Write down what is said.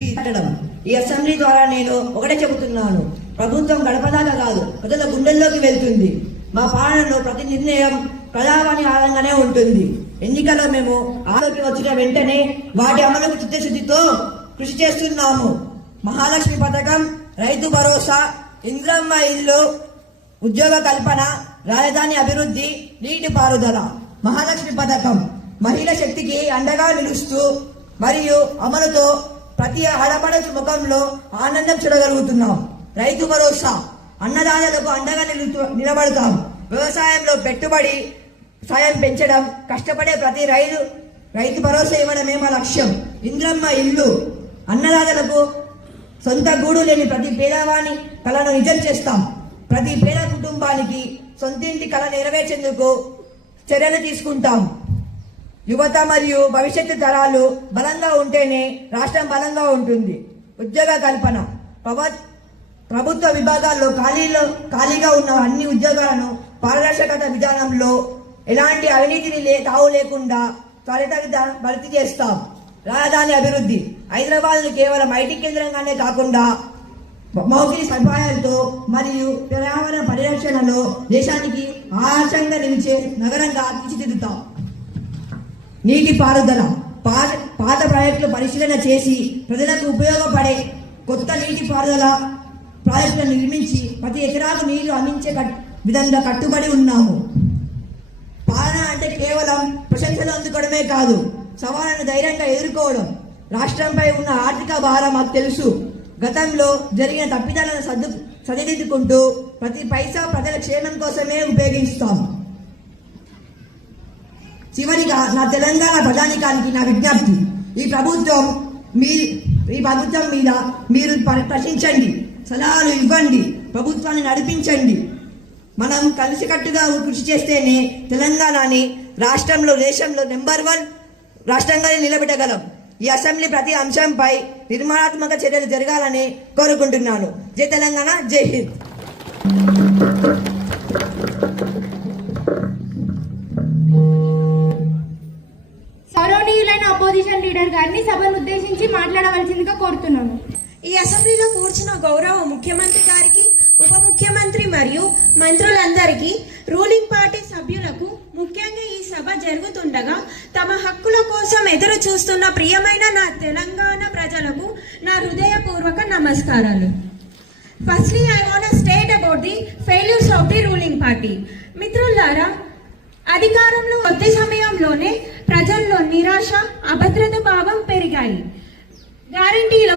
ఈ అసెంబ్లీ ద్వారా నేను ఒకటే చెబుతున్నాను, ప్రభుత్వం గడపదాకా కాదు ప్రజల గుండెల్లోకి వెళ్తుంది. మా పాలనలో ప్రతి నిర్ణయం ప్రజావాణి ఆధారంగానే ఉంటుంది. ఎన్నికల్లో మేము ఆలోకి వచ్చిన వెంటనే వాటి అమలుకు చిత్తశుద్ధితో కృషి చేస్తున్నాము. మహాలక్ష్మి పథకం, రైతు భరోసా, ఇంద్రమ్మ ఇల్లు, ఉద్యోగ కల్పన, రాజధాని అభివృద్ధి, నీటి పారుదల. మహాలక్ష్మి పథకం మహిళ శక్తికి అండగా నిలుస్తూ మరియు అమలుతో ప్రతి ఆడపడుచు ముఖంలో ఆనందం చూడగలుగుతున్నాం. రైతు భరోసా, అన్నదాతలకు అండగా నిలబడతాం. వ్యవసాయంలో పెట్టుబడి సాయం పెంచడం, కష్టపడే ప్రతి రైతు భరోసా ఇవ్వడమే మా లక్ష్యం. ఇంద్రమ్మ ఇల్లు, అన్నదాతలకు సొంత గూడు లేని ప్రతి పేదవాని కళను నిజం చేస్తాం. ప్రతి పేద కుటుంబానికి సొంతింటి కళ నెరవేర్చేందుకు చర్యలు తీసుకుంటాం. యువత మరియు భవిష్యత్తు తరాలు బలంగా ఉంటేనే రాష్ట్రం బలంగా ఉంటుంది. ఉద్యోగ కల్పన, ప్రభుత్వ విభాగాల్లో ఖాళీగా ఉన్న అన్ని ఉద్యోగాలను పారదర్శకత విధానంలో ఎలాంటి అవినీతిని తావు లేకుండా త్వరితగతిన భర్తీ చేస్తాం. రాజధాని అభివృద్ధి, హైదరాబాద్ కేవలం ఐటీ కేంద్రంగానే కాకుండా మౌలిక సదుపాయాలతో మరియు పర్యావరణ పరిరక్షణలో దేశానికి ఆదర్శంగా నిలిచే నగరంగా తీర్చిదిద్దుతాం. నీటి పారుదల, పాత ప్రాజెక్టులు పరిశీలన చేసి ప్రజలకు ఉపయోగపడే కొత్త నీటి పారుదల ప్రాజెక్టులను నిర్మించి ప్రతి ఎకరాకు నీరు అందించే విధంగా కట్టుబడి ఉన్నాము. పాలన అంటే కేవలం ప్రశంసలు అందుకోవడమే కాదు, సవాళ్ళను ధైర్యంగా ఎదుర్కోవడం. రాష్ట్రంపై ఉన్న ఆర్థిక భారం మాకు తెలుసు. గతంలో జరిగిన తప్పిదాలను సరిదిద్దుకుంటూ ప్రతి పైసా ప్రజల క్షేమం కోసమే ఉపయోగిస్తాం. చివరిగా నా తెలంగాణ ప్రజానికానికి నా విజ్ఞప్తి, ఈ ప్రభుత్వం మీద మీరు ప్రశ్నించండి, సలహాలు ఇవ్వండి, ప్రభుత్వాన్ని నడిపించండి. మనం కలిసికట్టుగా కృషి చేస్తేనే తెలంగాణని రాష్ట్రంలో దేశంలో నెంబర్ 1 రాష్ట్రంగానే నిలబెట్టగలం. ఈ అసెంబ్లీ ప్రతి అంశంపై నిర్మాణాత్మక చర్యలు జరగాలని కోరుకుంటున్నాను. జై తెలంగాణ, జై హింద్. గౌరవనీయులైన అపోజిషన్ లీడర్ గారిని సభను ఉద్దేశించి మాట్లాడవలసిందిగా కోరుతున్నాను. ఈ అసెంబ్లీలో కూర్చున్న గౌరవ ముఖ్యమంత్రి గారికి, ఉప ముఖ్యమంత్రి మరియు మంత్రులందరికీ, రూలింగ్ పార్టీ సభ్యులకు, ముఖ్యంగా ఈ సభ జరుగుతుండగా తమ హక్కుల కోసం ఎదురు చూస్తున్న ప్రియమైన నా తెలంగాణ ప్రజలకు నా హృదయపూర్వక నమస్కారాలు. Firstly I want to state about the failures of the ruling party. మిత్రులారా, అధికారంలో కొద్ది సమయంలోనే ప్రజల్లో నిరాశ, అభద్రత భావం పెరిగాయి. గ్యారంటీలో